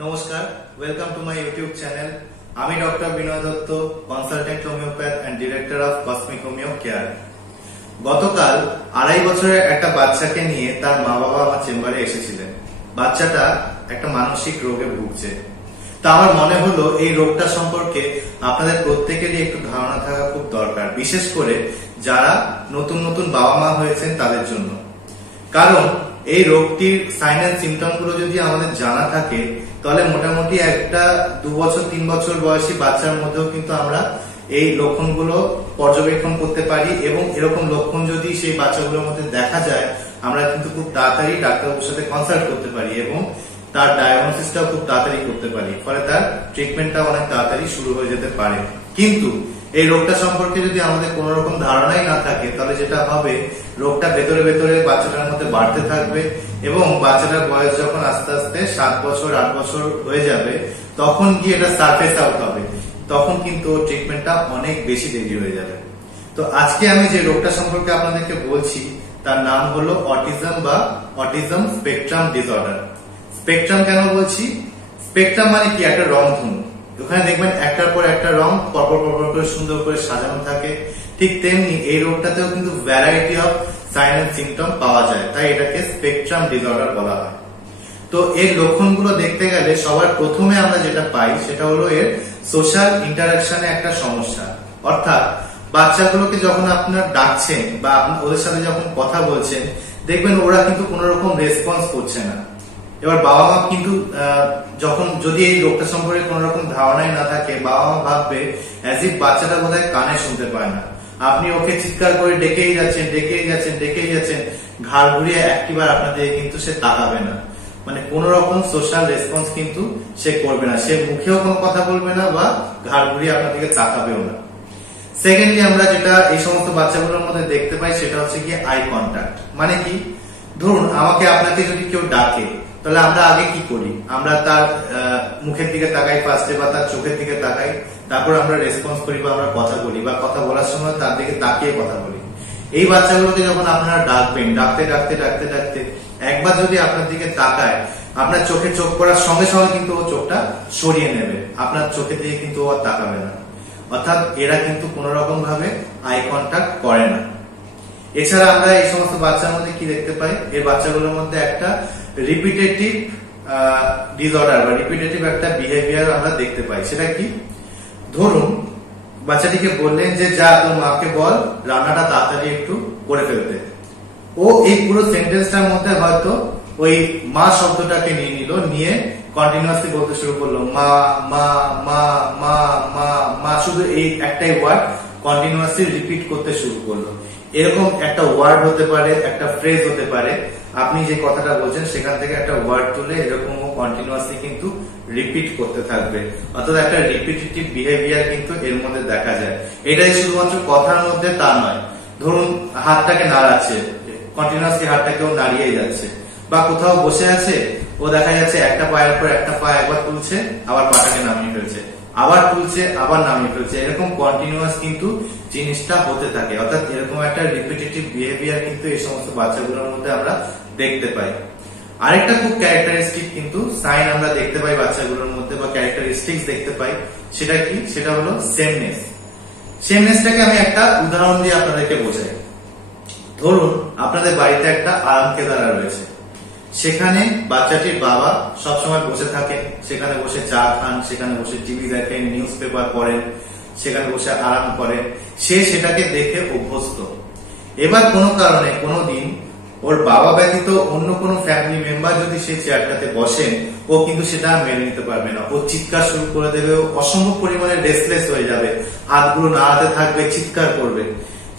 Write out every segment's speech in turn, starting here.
নমস্কার, welcome to my YouTube channel. আমি doctor Binoy Dutta, consultant homeopath and director of cosmic homeo care. গতকাল 2.5 বছরের একটা বাচ্চাকে নিয়ে তার মা বাবা আমার চেম্বারে এসেছিলেন। বাচ্চাটা একটা মানসিক রোগে ভুগছে। তা আমার মনে হলো এই রোগটা সম্পর্কে আপনাদের প্রত্যেকেরই একটু ধারণা থাকা খুব দরকার, বিশেষ করে যারা নতুন নতুন বাবা মা হয়েছেন তাদের জন্য। কারণ এই রোগটির সাইন এন্ড সিমটম গুলো যদি আমাদের জানা থাকে, তাহলে মোটামুটি একটা 2 বছর 3 বছর বয়সী বাচ্চার মধ্যেও কিন্তু আমরা এই লক্ষণগুলো পর্যবেক্ষণ করতে পারি, এবং এরকম লক্ষণ যদি সেই বাচ্চাগুলোর মধ্যে দেখা যায়, আমরা কিন্তু খুব তাড়াতাড়ি ডাক্তারবাবুর সাথে কনসাল্ট করতে পারি এবং তার ডায়াগনোসিসটাও খুব তাড়াতাড়ি করতে পারি। ফলে তার ট্রিটমেন্টটা অনেক তাড়াতাড়ি শুরু হয়ে যেতে পারে। কিন্তু এই রোগটা সম্পর্কে যদি আমাদের কোন রকম ধারণাই না থাকে, তাহলে যেটা হবে, রোগটা ভেতরে ভেতরে বাচ্চাটার মধ্যে বাড়তে থাকবে এবং বাচ্চাটার বয়স যখন আস্তে আস্তে 7 বছর 8 বছর হয়ে যাবে, তখন গিয়ে এটা সারফেস আউট হবে। তখন কিন্তু ট্রিটমেন্টটা অনেক বেশি দেরি হয়ে যাবে। তো আজকে আমি যে রোগটা সম্পর্কে আপনাদেরকে বলছি, তার নাম হলো অটিজম বা অটিজম স্পেকট্রাম ডিসঅর্ডার। স্পেকট্রাম কেন বলছি? স্পেকট্রাম মানে কি? একটা রংধনু। ওখানে দেখবেন একটার পর একটা রং পরপর পরপর করে সুন্দর করে সাজানো থাকে। ঠিক তেমনি এই রোগটাতেও কিন্তু variety of sign and symptom পাওয়া যায়, তাই এটাকে স্পেকট্রাম ডিসঅর্ডার বলা হয়। তো এর লক্ষণগুলো দেখতে গেলে সবার প্রথমে আমরা যেটা পাই সেটা হলো এর সোশ্যাল ইন্টারাকশনে একটা সমস্যা। অর্থাৎ বাচ্চাগুলোকে যখন আপনার ডাকছেন বা ওদের সাথে যখন কথা বলছেন, দেখবেন ওরা কিন্তু কোন রকম রেসপন্স করছে না। এবার বাবা মা কিন্তু যখন যদি এই রোগটা সম্পর্কে কোন রকম ধারণাই না থাকে, বাবা মা ভাববে অ্যাজ ইফ বাচ্চাটা বোধহয় কানে শুনতে পায় না। আপনি ওকে চিৎকার করে ডেকেই যাচ্ছেন, ঘাড় ঘুরিয়ে একটিবার আপনাদের কিন্তু সে তাকাবে না। মানে কোন রকম সোশ্যাল রেসপন্স কিন্তু সে করবে না, সে মুখেও কোনো কথা বলবে না বা ঘাড় ঘুরিয়ে আপনার দিকে তাকাবেও না। সেকেন্ডলি আমরা যেটা এই সমস্ত বাচ্চাগুলোর মধ্যে দেখতে পাই সেটা হচ্ছে কি আই কন্ট্যাক্ট। মানে কি? ধরুন আমাকে আপনাকে যদি কেউ ডাকে, তাহলে আমরা আগে কি করি? আমরা তার মুখের দিকে তাকাই ফার্স্টে, বা তার চোখের দিকে তাকাই, তারপর আমরা রেসপন্স করি বা আমরা কথা বলি, বা কথা বলার সময় তার দিকে তাকিয়ে কথা বলি। এই বাচ্চাগুলোকে যখন আপনারা ডাকবেন, ডাকতে ডাকতে ডাকতে ডাকতে একবার যদি আপনার দিকে তাকায়, আপনার চোখে চোখ পড়ার সঙ্গে সঙ্গে কিন্তু ও চোখটা সরিয়ে নেবে, আপনার চোখের দিকে কিন্তু ও তাকাবে না। অর্থাৎ এরা কিন্তু কোন রকম ভাবে আই কন্ট্যাক্ট করে না। এছাড়া আমরা এই সমস্ত বাচ্চার মধ্যে কি দেখতে পাই? এই বাচ্চাগুলোর মধ্যে একটা রিপিটেটিভ ডিসঅর্ডার বা রিপিটেটিভ একটা বিহেভিয়ার আমরা দেখতে পাই। সেটা কি? ধরুন বাচ্চাটিকে বললেন যে যা তোর মাকে বল রান্নাটা তাড়াতাড়ি একটু করে ফেলতে। ও এই পুরো সেন্টেন্সটার মধ্যে হয়তো ওই মা শব্দটাকে নিয়ে নিল, নিয়ে কন্টিনিউয়াসলি বলতে শুরু করলো মা মা মা মা মা মা, শুধু এই একটাই ওয়ার্ড কন্টিনিউয়াসলি রিপিট করতে শুরু করলো। এরকম একটা ওয়ার্ড হতে পারে, একটা ফ্রেজ হতে পারে, আপনি যে কথাটা বলছেন সেখান থেকে একটা ওয়ার্ড তুলে এরকম কন্টিনিউয়াসলি কিন্তু রিপিট করতে থাকবে। অর্থাৎ একটা রিপিটেটিভ বিহেভিয়ার কিন্তু এর মধ্যে দেখা যায়। এটাই শুধুমাত্র কথার মধ্যে তা নয়। ধরুন হাতটাকে নাড়াচ্ছে, কন্টিনিউয়াসলি হাতটাকেও নাড়িয়ে যাচ্ছে, বা কোথাও বসে আছে, ও দেখা যাচ্ছে একটা পায়ের পর একটা পা একবার তুলছে, আবার পাটাকে নামিয়ে ফেলছে, আবার তুলছে, আবার নামিয়ে ফেলছে। এরকম কন্টিনিউয়াস কিন্তু জিনিসটা হতে থাকে। অর্থাৎ এরকম একটা রিপিটেটিভ বিহেভিয়ার কিন্তু এই সমস্ত বাচ্চাগুলোর মধ্যে আমরা দেখতে পাই। আরেকটা খুব ক্যারেক্টারিস্টিক কিন্তু সাইন আমরা দেখতে পাই বাচ্চাগুলোর মধ্যে, বা ক্যারেক্টারিস্টিক্স দেখতে পাই, সেটা কি? সেটা হলো সেমনেস। সেমনেসটাকে আমি একটা উদাহরণ দিয়ে আপনাদেরকে বোঝাই। ধরুন আপনাদের বাড়িতে একটা আরাম কেদারা রয়েছে, সেখানে বাচ্চাটির বাবা সবসময় বসে থাকেন, সেখানে বসে চা খান, সেখানে বসে টিভি দেখেন, নিউজ পেপার পড়েন, সেখানে বসে আরাম করেন। সে সেটাকে দেখে অভ্যস্ত। এবার কোনো কারণে কোনোদিন ওর বাবা ব্যতীত অন্য কোনো ফ্যামিলি মেম্বার যদি সেই চেয়ারটাতে বসেন, ও কিন্তু সেটা মেনে নিতে পারবে না। ও চিৎকার শুরু করে দেবে, ও অসম্ভব পরিমাণে রেস্টলেস হয়ে যাবে, হাতগুলো নাড়াতে থাকবে, চিৎকার করবে।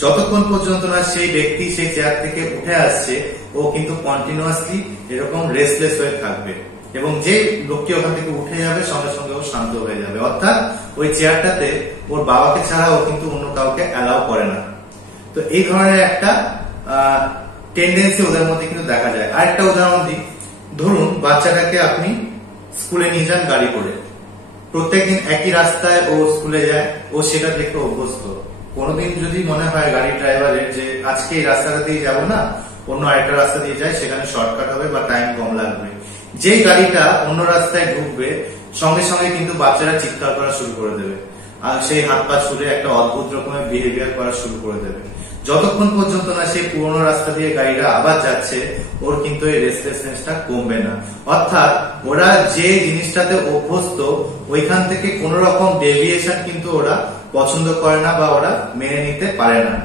যতক্ষণ পর্যন্ত না সেই ব্যক্তি সেই চেয়ার থেকে উঠে আসছে, ও কিন্তু কন্টিনিউয়াসলি এরকম রেস্টলেস হয়ে থাকবে, এবং যে লোকটি ওখান থেকে উঠে যাবে সঙ্গে সঙ্গে ও শান্ত হয়ে যাবে। অর্থাৎ ওই চেয়ারটাতে ওর বাবাকে ছাড়া ও কিন্তু অন্য কাউকে অ্যালাউ করে না। তো এই ধরনের একটা টেন্ডেন্সি ওদের মধ্যে কিন্তু দেখা যায়। আরেকটা উদাহরণ দিই। ধরুন বাচ্চাটাকে আপনি স্কুলে নিয়ে যান গাড়ি করে, প্রত্যেকদিন একই রাস্তায় ও স্কুলে যায়, ও সেটা দেখে অভ্যস্ত। কোনোদিন যদি মনে হয় গাড়ির ড্রাইভারের যে আজকে এই রাস্তাটা দিয়ে যাবো না, অন্য আরেকটা রাস্তা দিয়ে যায়, সেখানে শর্টকাট হবে বা টাইম কম লাগবে, যে গাড়িটা অন্য রাস্তায় ঢুকবে সঙ্গে সঙ্গে কিন্তু বাচ্চারা চিৎকার করা শুরু করে দেবে আর সেই হাত পা ছুড়ে একটা অদ্ভুত রকমের বিহেভিয়ার করা শুরু করে দেবে। যতক্ষণ পর্যন্ত না সেই পুরোনো রাস্তা দিয়ে গাড়িটা আবার যাচ্ছে ওর কিন্তু এই রেস্টলেসনেসটা কমবে না। অর্থাৎ ওরা যে জিনিসটাতে অভ্যস্ত ওইখান থেকে কোন রকম ডেভিয়েশন কিন্তু ওরা পছন্দ করে না বা ওরা মেনে নিতে পারে না।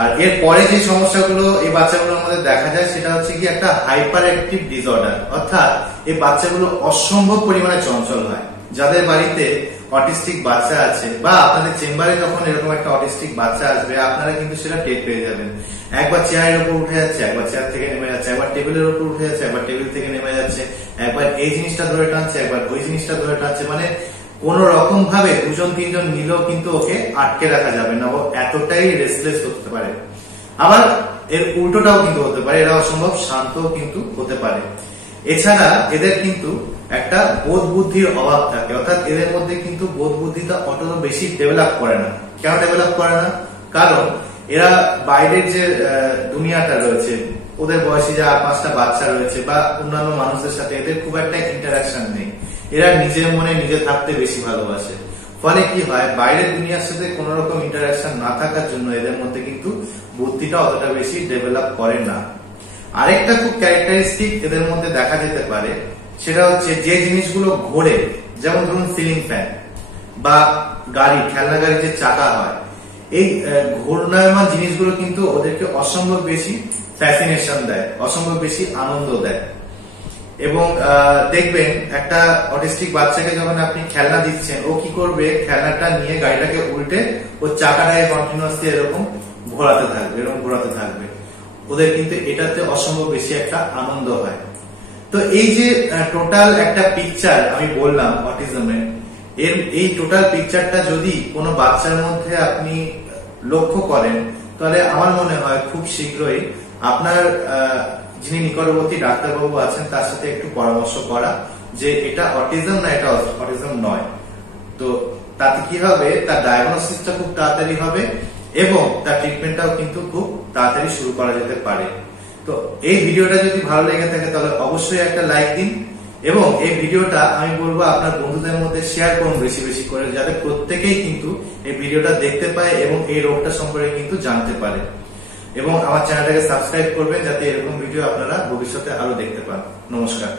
আর এর পরে যে সমস্যাগুলো এই বাচ্চাগুলোর মধ্যে দেখা যায় সেটা হচ্ছে কি একটা হাইপার অ্যাক্টিভ ডিসঅর্ডার। অর্থাৎ এই বাচ্চাগুলো অসম্ভব পরিমাণে চঞ্চল হয়। যাদের বাড়িতে অটিস্টিক বাচ্চা আছে বা আপনাদের চেম্বারে যখন এরকম একটা অটিস্টিক বাচ্চা আসবে আপনারা কিন্তু সেটা টের পেয়ে যাবেন। একবার চেয়ারের উপর উঠে যাচ্ছে, একবার চেয়ার থেকে নেমে যাচ্ছে, একবার টেবিলের উপর উঠে যাচ্ছে, একবার টেবিল থেকে নেমে যাচ্ছে, একবার এই জিনিসটা ধরে টানছে, একবার ওই জিনিসটা ধরে টানছে। মানে কোন রকম ভাবে দুজন তিনজন মিলেও কিন্তু ওকে আটকে রাখা যাবে না, ও এতটাই রেস্টলেস হতে পারে। আবার এর উল্টোটাও কিন্তু হতে পারে, এরা অসম্ভব শান্ত কিন্তু হতে পারে। এছাড়া এদের কিন্তু একটা বোধ বুদ্ধির অভাব থাকে, অর্থাৎ এদের মধ্যে কিন্তু বোধ বুদ্ধিটা অত বেশি ডেভেলপ করে না। কেন ডেভেলপ করে না? কারণ এরা বাইরের যে দুনিয়াটা রয়েছে, ওদের বয়সী যে 5টা বাচ্চা রয়েছে বা অন্যান্য মানুষদের সাথে এদের খুব একটা ইন্টারাকশন নেই। এরা নিজের মনে নিজে থাকতে বেশি ভালোবাসে। ফলে কি হয়, বাইরের দুনিয়ার সাথে কোন রকম ইন্টারাকশন না থাকার জন্য এদের মধ্যে কিন্তু বুদ্ধিটা অতটা বেশি ডেভেলপ করে না। আরেকটা খুব ক্যারেক্টারিস্টিক এদের মধ্যে দেখা যেতে পারে, সেটা হচ্ছে যে জিনিসগুলো ঘোরে, যেমন ধরুন সিলিং ফ্যান বা গাড়ি, খেলনা গাড়ির যে চাকা হয়, এই ঘূর্ণায়মান জিনিসগুলো কিন্তু ওদেরকে অসম্ভব বেশি ফ্যাসিনেশন দেয়, অসম্ভব বেশি আনন্দ দেয়। এবং দেখবেন একটা অটিস্টিক বাচ্চাকে যখন আপনি খেলনা দিচ্ছেন, ও কি করবে, খেলনাটা নিয়ে গাড়িটাকে উল্টে ও চাকাটাকে কন্টিনিউয়াসলি এরকম ঘোরাতে থাকবে, এরকম ঘোরাতে থাকবে। ওদের কিন্তু এটাতে অসম্ভব বেশি একটা আনন্দ হয়। তো এই যে টোটাল একটা পিকচার আমি বললাম অটিজমের, এই টোটাল পিকচারটা যদি কোনো বাচ্চার মধ্যে আপনি লক্ষ্য করেন, তাহলে আমার মনে হয় খুব শীঘ্রই আপনার যিনি নিকটবর্তী ডাক্তারবাবু আছেন তার সাথে একটু পরামর্শ করা যে এটা অটিজম না এটা অটিজম নয়। তো তাতে কি হবে, তার ডায়াগনোসিসটা খুব তাড়াতাড়ি হবে এবং তার ট্রিটমেন্টটাও কিন্তু খুব তাড়াতাড়ি শুরু করা যেতে পারে। তো এই ভিডিওটা যদি ভালো লেগে থাকে তাহলে অবশ্যই একটা লাইক দিন এবং এই ভিডিওটা আমি বলবো আপনার বন্ধুদের মধ্যে শেয়ার করুন বেশি বেশি করে, যাতে প্রত্যেকেই কিন্তু এই ভিডিওটা দেখতে পায় এবং এই রোগটা সম্পর্কে কিন্তু জানতে পারে। এবং আমার চ্যানেলটাকে সাবস্ক্রাইব করবেন যাতে এরকম ভিডিও আপনারা ভবিষ্যতে আরো দেখতে পান। নমস্কার।